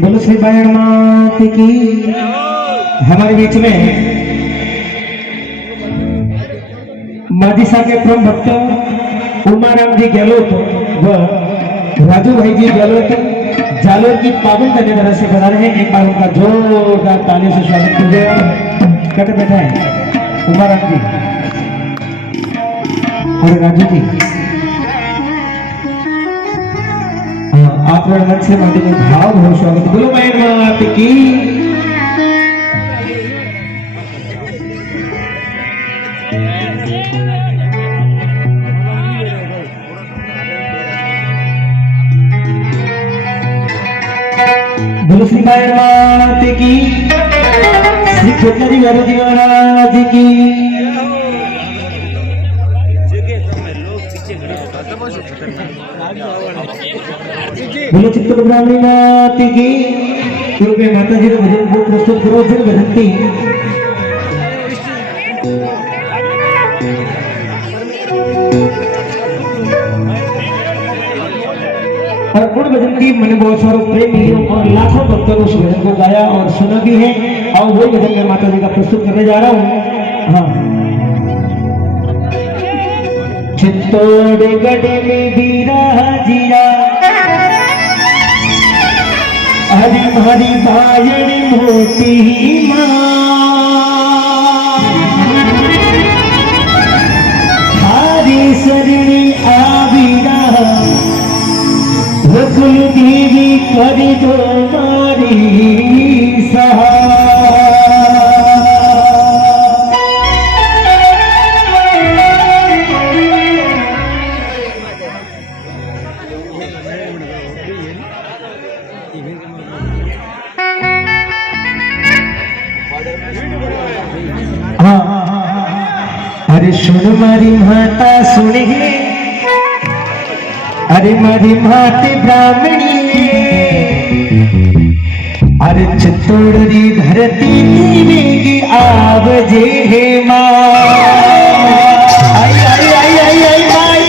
बोलो श्री बायण मात की। हमारे बीच में मादिसा के प्रम भक्त उमाराम जी गहलोत व राजू भाई जी गहलोत जालोर की पावन कन्याधारा से बना रहे हैं। एक बार उनका जोरदार तालियों से स्वागत कीजिए। कट बैठा है उमाराम जी और राजू जी। आप लोग मन से मंदिर में भाव भरो स्वागत। बोलो बायण मात की। बोलो श्री बायण मात की। श्री खोटला जी वाले जी महाराज की। बोलो चित्त ब्राह्मणी मात की। कृपया माता जी भजन को प्रस्तुत करो। फिर भजनती और उन भजन की मैंने बहुत सारे प्रेमियों और लाखों भक्तों ने उस भजन को गाया और सुना भी है। और वही भजन मैं माता जी का प्रस्तुत करने जा रहा हूँ। हाँ, चित्तौड़गढ़ में बीरा जिया हरी हरी बायण मोती माँ हरी शरणी आविरा कुल देवी कर दो मारी सहा। अरे सुन मारी माता सुने, अरे मारी माते ब्राह्मणी, अरे चित्तौड़ी धरती में की आवजे है माँ। आई आई आई आई आई माई।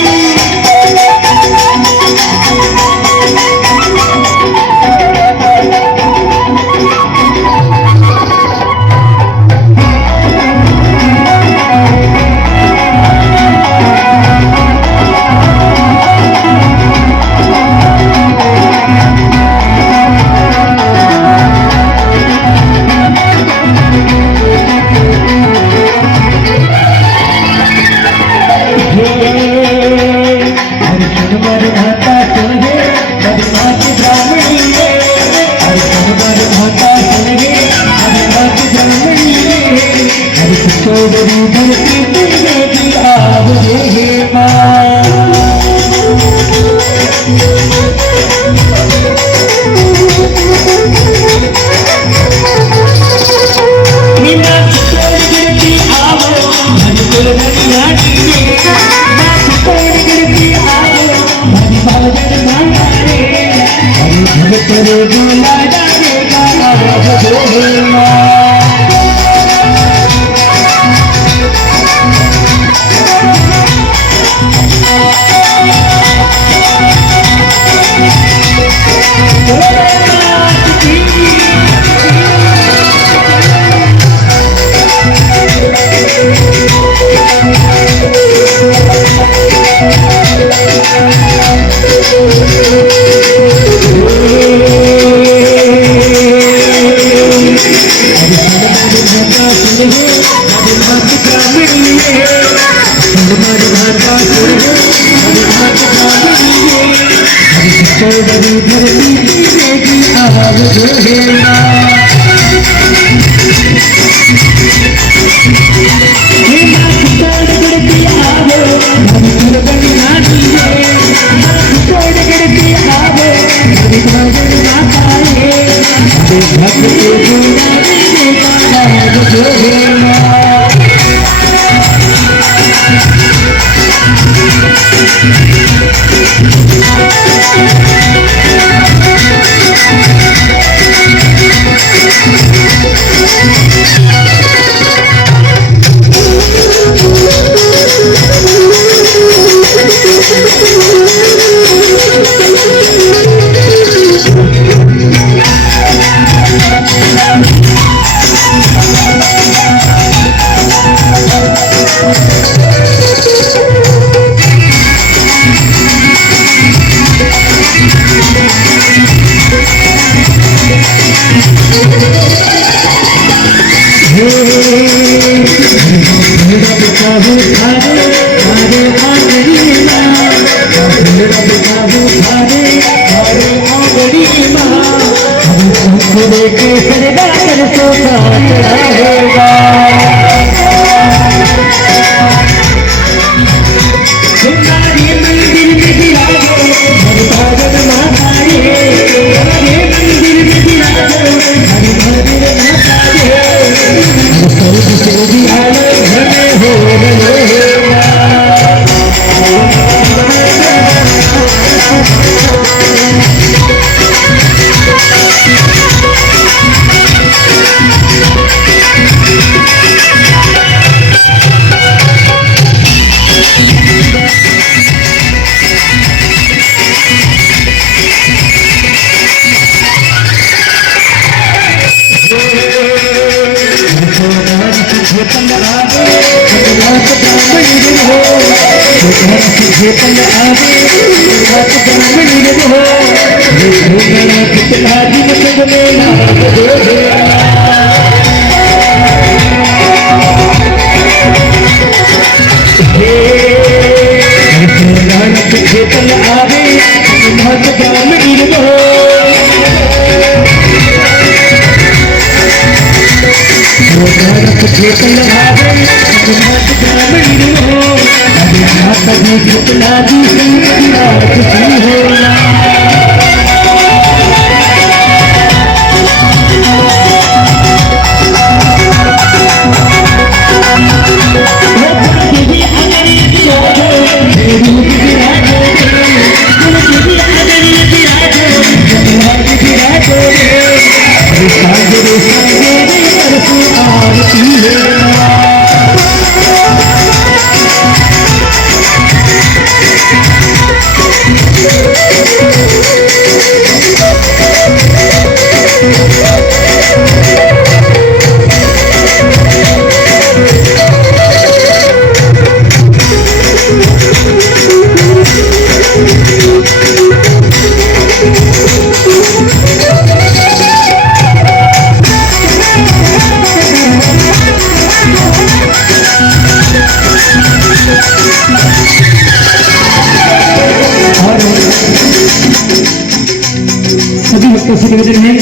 निवेदन है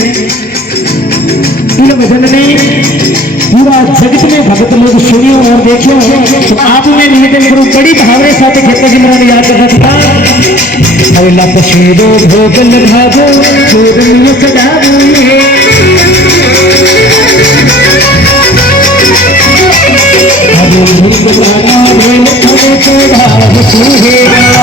इन भजन में पूरा जगत में भगत लोग सुनियो और देखियो तो आप में निवेदन करूं बड़ी भावरे साथ खेत जी मेरा याद कर सकता अगला पशेदो भोगल भागो चोरनियो सदाबो ये अबो भगवाना भेल थोड़े तो भाव सुहेगा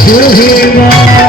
भगत